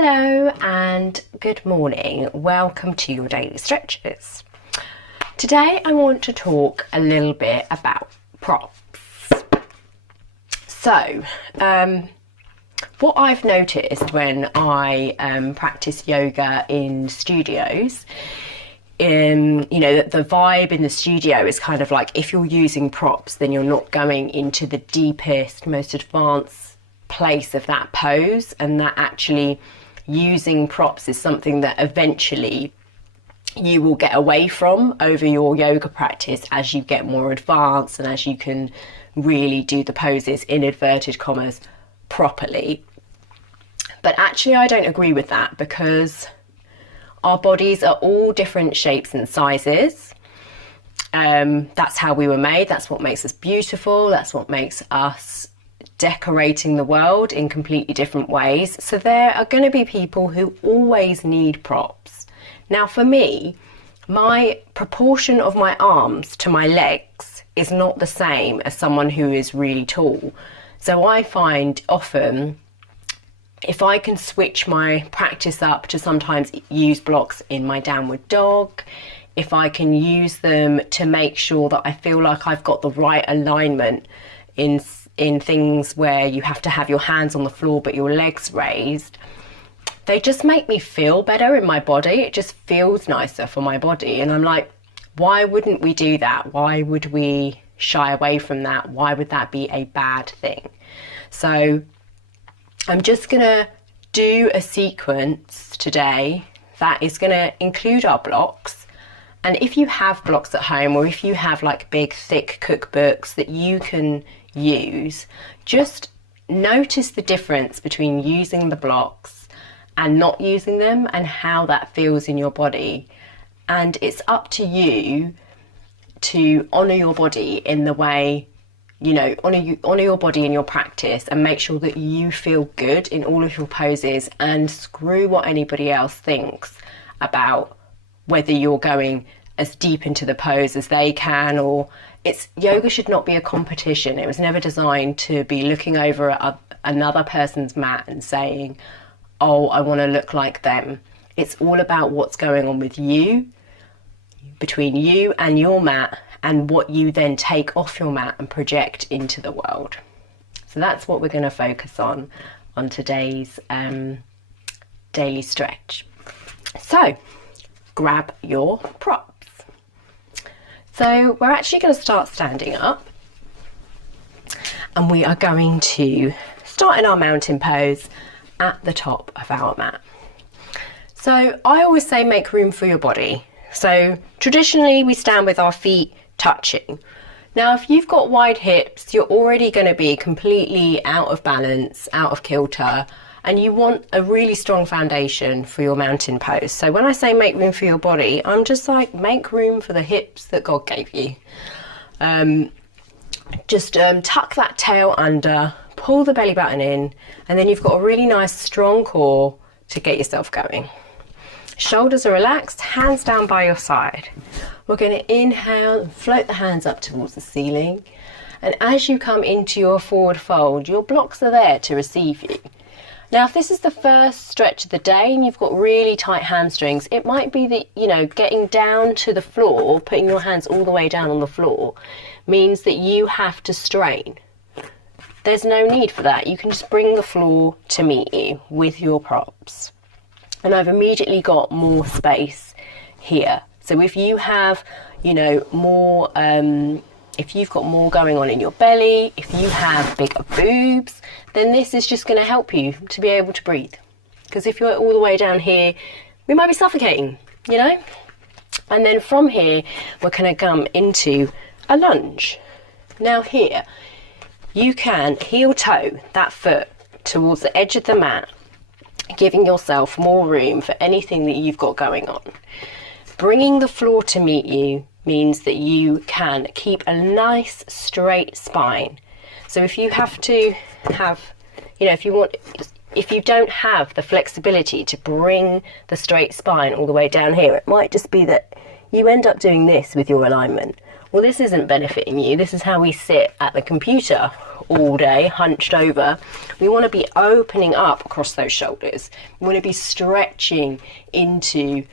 Hello and good morning. Welcome to your daily stretches. Today I want to talk a little bit about props. So, what I've noticed when I practice yoga in studios, the vibe in the studio is kind of like if you're using props, then you're not going into the deepest, most advanced place of that pose, and that actually using props is something that eventually you will get away from over your yoga practice as you get more advanced and as you can really do the poses in inverted commas properly. But actually I don't agree with that, because our bodies are all different shapes and sizes. That's how we were made. That's what makes us beautiful. That's what makes us decorating the world in completely different ways. So there are going to be people who always need props. Now for me, my proportion of my arms to my legs is not the same as someone who is really tall. So I find often if I can switch my practice up to sometimes use blocks in my downward dog, if I can use them to make sure that I feel like I've got the right alignment in things where you have to have your hands on the floor but your legs raised, they just make me feel better in my body. It just feels nicer for my body. And I'm like, why wouldn't we do that? Why would we shy away from that? Why would that be a bad thing? So I'm just gonna do a sequence today that is gonna include our blocks. And if you have blocks at home, or if you have like big thick cookbooks that you can use, just notice the difference between using the blocks and not using them and how that feels in your body. And it's up to you to honor your body in the way, honor your body in your practice, and make sure that you feel good in all of your poses, and screw what anybody else thinks about whether you're going as deep into the pose as they can. Or yoga should not be a competition. It was never designed to be looking over at another person's mat and saying, oh, I want to look like them. It's all about what's going on with you, between you and your mat, and what you then take off your mat and project into the world. So that's what we're going to focus on today's daily stretch. So grab your props. So we're actually going to start standing up, and we are going to start in our mountain pose at the top of our mat. So I always say make room for your body. So traditionally we stand with our feet touching. Now if you've got wide hips, you're already going to be completely out of balance, out of kilter, and you want a really strong foundation for your mountain pose. So when I say make room for your body, I'm just like, make room for the hips that God gave you. Tuck that tail under, pull the belly button in, and then you've got a really nice strong core to get yourself going. Shoulders are relaxed, hands down by your side. We're going to inhale and float the hands up towards the ceiling. And as you come into your forward fold, your blocks are there to receive you. Now, if this is the first stretch of the day and you've got really tight hamstrings, it might be that, getting down to the floor, putting your hands all the way down on the floor, means that you have to strain. There's no need for that. You can just bring the floor to meet you with your props. And I've immediately got more space here. So if you have, more, if you've got more going on in your belly, if you have bigger boobs, then this is just going to help you to be able to breathe. Because if you're all the way down here, we might be suffocating, And then from here, we're going to come into a lunge. Now here, you can heel toe that foot towards the edge of the mat, giving yourself more room for anything that you've got going on. Bringing the floor to meet you means that you can keep a nice straight spine. So if you have to have, if you don't have the flexibility to bring the straight spine all the way down here, it might just be that you end up doing this with your alignment. Well, this isn't benefiting you. This is how we sit at the computer all day, hunched over. We want to be opening up across those shoulders. We want to be stretching into,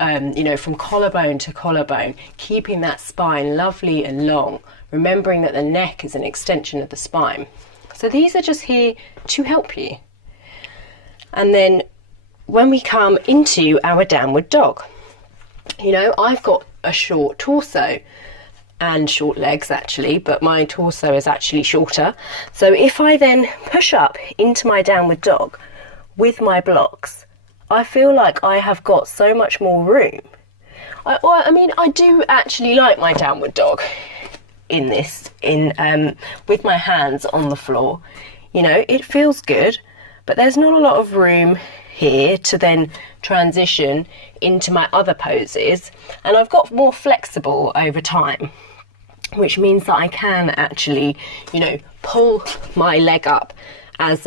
you know, from collarbone to collarbone, keeping that spine lovely and long, remembering that the neck is an extension of the spine. So these are just here to help you. And then when we come into our downward dog, you know, I've got a short torso and short legs actually, but my torso is actually shorter. So if I then push up into my downward dog with my blocks, I feel like I have got so much more room. I mean, I do actually like my downward dog in this, with my hands on the floor. You know, it feels good, but there's not a lot of room here to then transition into my other poses, and I've got more flexible over time, which means that I can actually, you know, pull my leg up as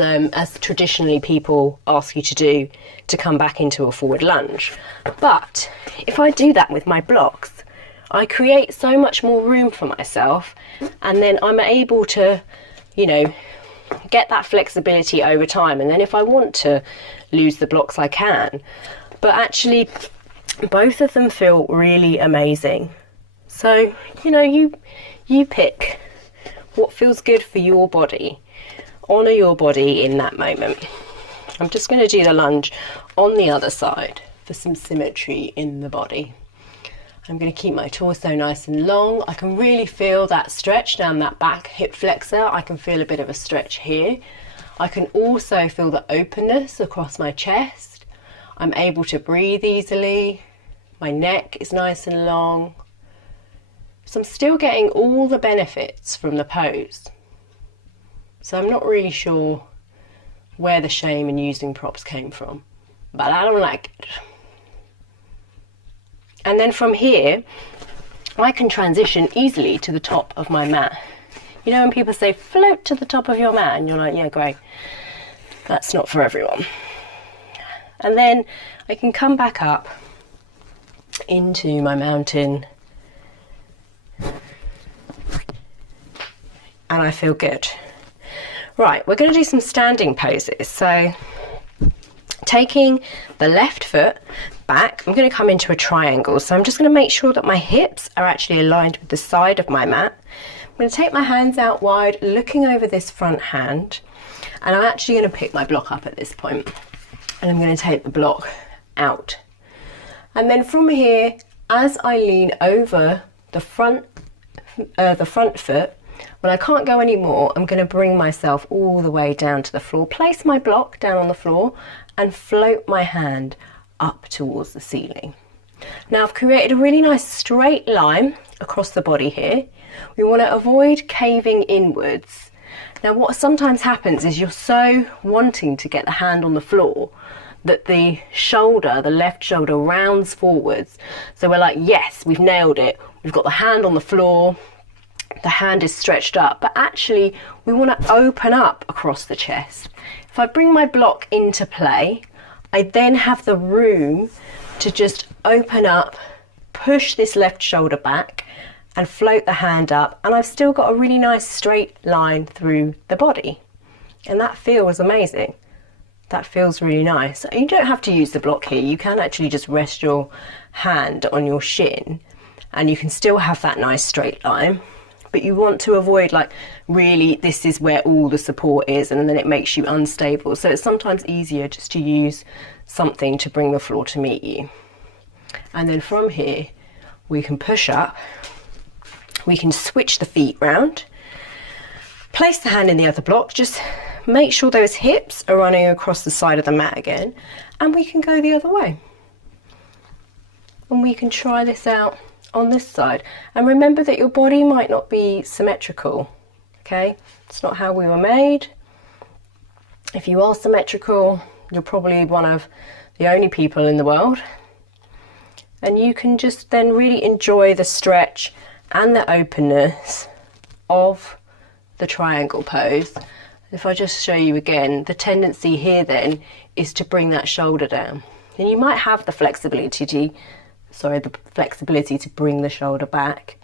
traditionally people ask you to do to come back into a forward lunge. But if I do that with my blocks, I create so much more room for myself, and then I'm able to, you know, get that flexibility over time. And then if I want to lose the blocks, I can. But actually both of them feel really amazing. So, you know, you pick what feels good for your body. Honour your body in that moment. I'm just going to do the lunge on the other side for some symmetry in the body. I'm going to keep my torso nice and long. I can really feel that stretch down that back hip flexor. I can feel a bit of a stretch here. I can also feel the openness across my chest. I'm able to breathe easily. My neck is nice and long. So I'm still getting all the benefits from the pose. So I'm not really sure where the shame in using props came from, but I don't like it. And then from here, I can transition easily to the top of my mat. You know when people say float to the top of your mat, and you're like, yeah, great. That's not for everyone. And then I can come back up into my mountain, and I feel good. Right, we're going to do some standing poses. So taking the left foot back, I'm going to come into a triangle. So I'm just going to make sure that my hips are actually aligned with the side of my mat. I'm going to take my hands out wide, looking over this front hand, and I'm actually going to pick my block up at this point, and I'm going to take the block out. And then from here, as I lean over the front foot, when I can't go anymore, I'm going to bring myself all the way down to the floor, place my block down on the floor, and float my hand up towards the ceiling. Now I've created a really nice straight line across the body here. We want to avoid caving inwards. Now what sometimes happens is you're so wanting to get the hand on the floor that the shoulder, the left shoulder, rounds forwards. So we're like, yes, we've nailed it. We've got the hand on the floor. The hand is stretched up, but actually we want to open up across the chest. If I bring my block into play, I then have the room to just open up, push this left shoulder back and float the hand up, and I've still got a really nice straight line through the body, and that feels amazing. That feels really nice. You don't have to use the block here. You can actually just rest your hand on your shin and you can still have that nice straight line. But you want to avoid, like, really this is where all the support is, and then it makes you unstable. So it's sometimes easier just to use something to bring the floor to meet you. And then from here, we can push up. We can switch the feet round. Place the hand in the other block. Just make sure those hips are running across the side of the mat again. And we can go the other way. And we can try this out on this side, and remember that your body might not be symmetrical, okay? It's not how we were made. If you are symmetrical, you're probably one of the only people in the world, and you can just then really enjoy the stretch and the openness of the triangle pose. If I just show you again, the tendency here then is to bring that shoulder down, and you might have the flexibility to bring the shoulder back,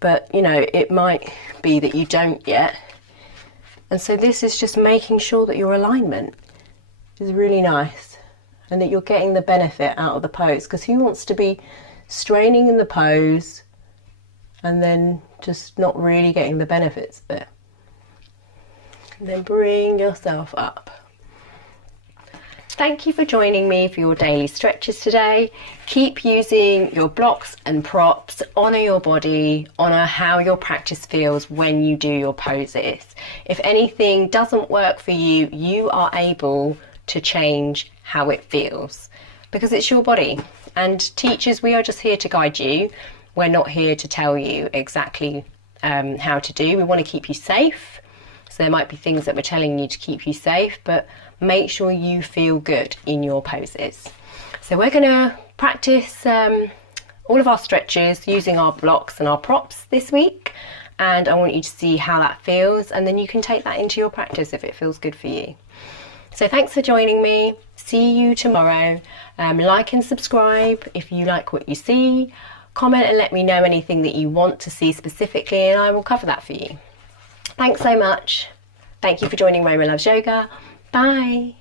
but you know, it might be that you don't yet, And so this is just making sure that your alignment is really nice and that you're getting the benefit out of the pose, because who wants to be straining in the pose and then just not really getting the benefits of it? And then bring yourself up. Thank you for joining me for your daily stretches today. Keep using your blocks and props, honour your body, honour how your practice feels when you do your poses. If anything doesn't work for you, you are able to change how it feels, because it's your body. And teachers, we are just here to guide you. We're not here to tell you exactly how to do. We want to keep you safe. So there might be things that we're telling you to keep you safe, but make sure you feel good in your poses. So we're going to practice all of our stretches using our blocks and our props this week, and I want you to see how that feels, and then you can take that into your practice if it feels good for you. So thanks for joining me. See you tomorrow. Like and subscribe if you like what you see. Comment and let me know anything that you want to see specifically, and I will cover that for you. Thanks so much. Thank you for joining Roma Loves Yoga. Bye.